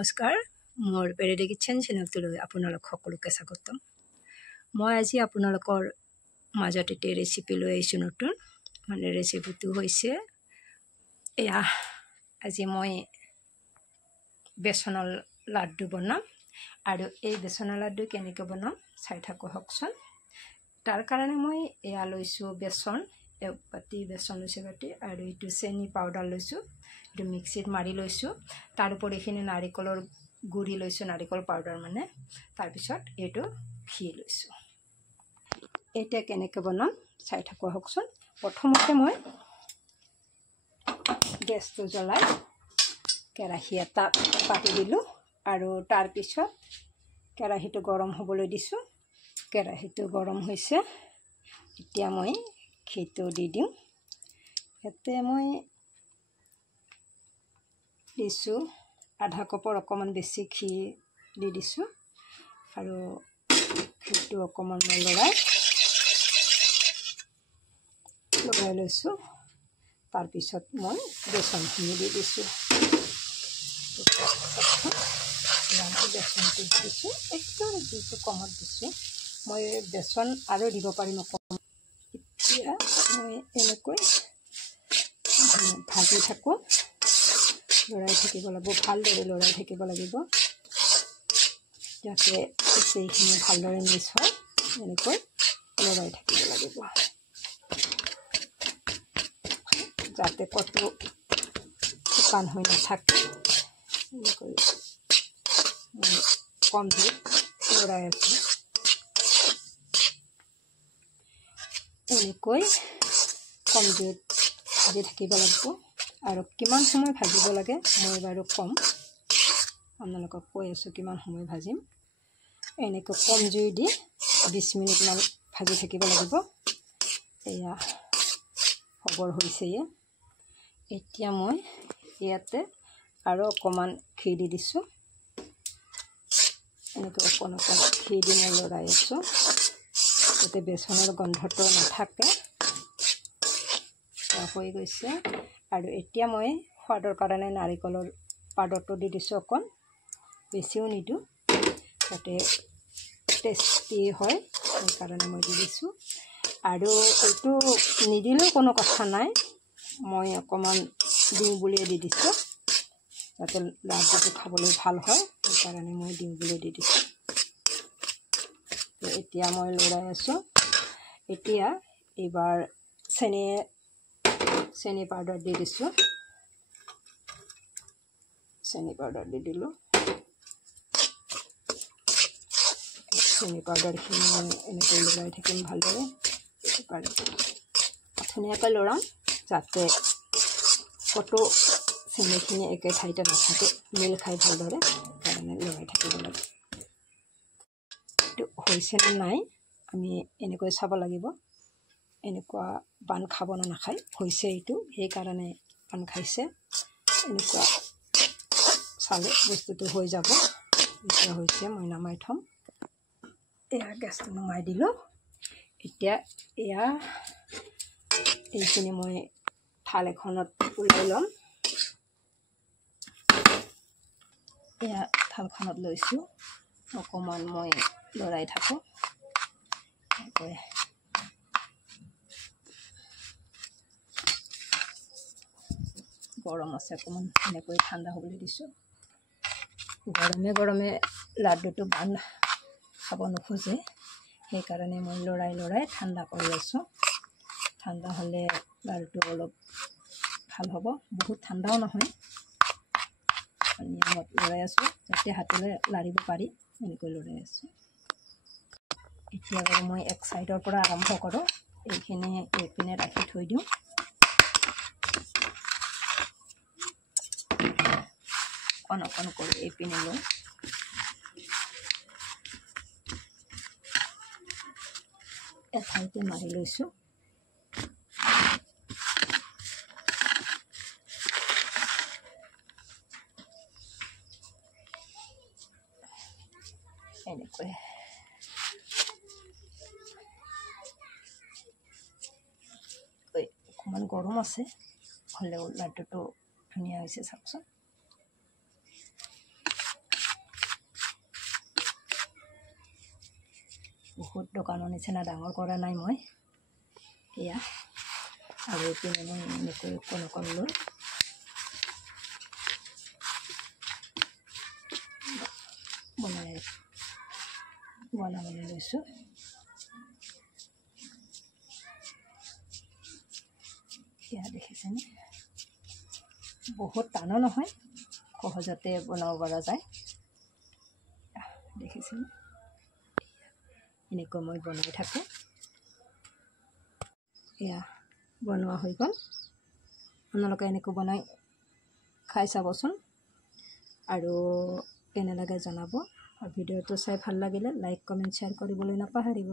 নমস্কাৰ মোৰ পেৰেডি কিচেন চেনেলটোলৈ আপোনালোক সকলোকে স্বাগতম। মই আজি আপোনালোকৰ মাজত এটা ৰেচিপি লৈ আহিছোঁ নতুন। ৰেচিপিটো হৈছে এয়া, আজি মই বেচনৰ লাড্ডু বনাম আৰু এই বেচনৰ লাড্ডু কেনেকৈ বনাম চাই থাককচোন। তাৰ কাৰণে মই এয়া লৈছোঁ বেচন, এক বাটি বেচন লৈছোঁ বাটি, আৰু এইটো চেনি পাউডাৰ লৈছোঁ, এইটো মিক্সিত মাৰি লৈছোঁ। তাৰ উপৰি এইখিনি নাৰিকলৰ গুড়ি লৈছোঁ, নাৰিকল পাউডাৰ মানে। তাৰপিছত এইটো ঘি লৈছোঁ। এতিয়া কেনেকৈ বনাম চাই থাককচোন। প্ৰথমতে মই গেছটো জ্বলাই কেৰাহী এটা পাতি দিলোঁ আৰু তাৰপিছত কেৰাহীটো গৰম হ'বলৈ দিছোঁ। কেৰাহীটো গৰম হৈছে, এতিয়া মই ঘিটো দি দিওঁ। ইয়াতে মই দিছোঁ আধা কাপৰ অকণমান বেছি ঘি দি দিছোঁ আৰু ঘিটো অকণমান মই লৰাই লৈছোঁ। তাৰপিছত মই বেচনখিনি দি দিছোঁ। বেচনটো দিছোঁ একদম জুইটো কমত দিছোঁ। মই বেচন আৰু দিব পাৰিম অকণমান। এতিয়া মই এনেকৈ ভাজি থাকোঁ, লৰাই থাকিব লাগিব, ভালদৰে লৰাই থাকিব লাগিব যাতে গোটেইখিনি ভালদৰে মিক্স হয়। এনেকৈ লৰাই থাকিব লাগিব যাতে ক'তো শুকান হৈ নাথাকে। এনেকৈ কম জুইত লৰাই আছোঁ। এনেকৈ কম জুইত ভাজি থাকিব লাগিব। আৰু কিমান সময় ভাজিব লাগে মই বাৰু কম, আপোনালোকক কৈ আছোঁ কিমান সময় ভাজিম। এনেকৈ কম জুই দি 20 মিনিটমান ভাজি থাকিব লাগিব। এয়া খবৰ হৈছে। এতিয়া মই ইয়াতে আৰু অকণমান ঘি দি দিছোঁ। এনেকৈ অকণ ঘি দি মই লৰাই আছোঁ যাতে বেচনৰ গোন্ধটো নাথাকে। হৈ গৈছে। আৰু এতিয়া মই সোৱাদৰ কাৰণে নাৰিকলৰ পাউডাৰটো দি দিছোঁ, অকণ বেছিও নিদিওঁ যাতে টেষ্টি হয়, সেইকাৰণে মই দি দিছোঁ। আৰু এইটো নিদিলেও কোনো কথা নাই, মই অকণমান দিওঁ বুলিয়ে দি দিছোঁ যাতে লাড্ডুটো খাবলৈ ভাল হয়, সেইকাৰণে মই দিওঁ বুলি দি দিছোঁ। এতিয়া মই লৰাই আছোঁ। এতিয়া এইবাৰ চেনি পাউডাৰ দি দিছোঁ। চেনি পাউডাৰ দি দিলোঁ। চেনি পাউডাৰখিনি মই এনেকৈ লৰাই থাকিম ভালদৰে। ধুনীয়াকৈ লৰাম যাতে ক'তো চেনিখিনি একে ঠাইতে নাথাকে, মিল খাই ভালদৰে, সেইকাৰণে লৰাই থাকিব লাগে। এইটো হৈছেনে নাই আমি এনেকৈ চাব লাগিব। এনেকুৱা পাণ খাব নাখায়, হৈছে এইটো, সেইকাৰণে পাণ খাইছে। এনেকুৱা চালে বস্তুটো হৈ যাব। এতিয়া হৈছে, মই নমাই থ'ম। এয়া গেছটো নমাই দিলোঁ। এতিয়া এয়া এইখিনি মই থাল এখনত ওলাই ল'ম। এয়া থালখনত লৈছোঁ, অকণমান মই লৰাই থাকোঁ। গৰম আছে, অকণমান এনেকৈ ঠাণ্ডা হ'বলৈ দিছোঁ। গৰমে গৰমে লাড্ডুটো বান্ধ খাব নোখোজে, সেইকাৰণে মই লৰাই ঠাণ্ডা কৰি আছোঁ। ঠাণ্ডা হ'লে লাড্ডুটো অলপ ভাল হ'ব, বহুত ঠাণ্ডাও নহয়। নিয়মত লৰাই আছোঁ যাতে হাতেৰে লাৰিব পাৰি, এনেকৈ লৰাই আছোঁ। এতিয়া বাৰু মই এক চাইডৰ পৰা আৰম্ভ কৰোঁ। এইখিনি এইপিনে ৰাখি থৈ দিওঁ। অকণ কৰি এইপিনে লৈ এঠাইতে মাৰি লৈছোঁ। এনেকৈ অকণমান গৰম আছে, হ'লেও লাড্ডুটো ধুনীয়া হৈছে চাওকচোন। বহুত দোকানৰ নিচিনা ডাঙৰ কৰা নাই মই এয়া আৰু এইপিনে মই এনেকৈ অকণ লৈ বনাবলৈ লৈছোঁ। এয়া দেখিছেনে বহুত টানো নহয়, সহজতে বনাব পৰা যায়। দেখিছেনে এনেকৈ মই বনাই থাকোঁ। এয়া বনোৱা হৈ গ'ল। আপোনালোকে এনেকৈ বনাই খাই চাবচোন আৰু কেনে লাগে জনাব। আৰু ভিডিঅ'টো চাই ভাল লাগিলে লাইক কমেণ্ট শ্বেয়াৰ কৰিবলৈ নাপাহৰিব।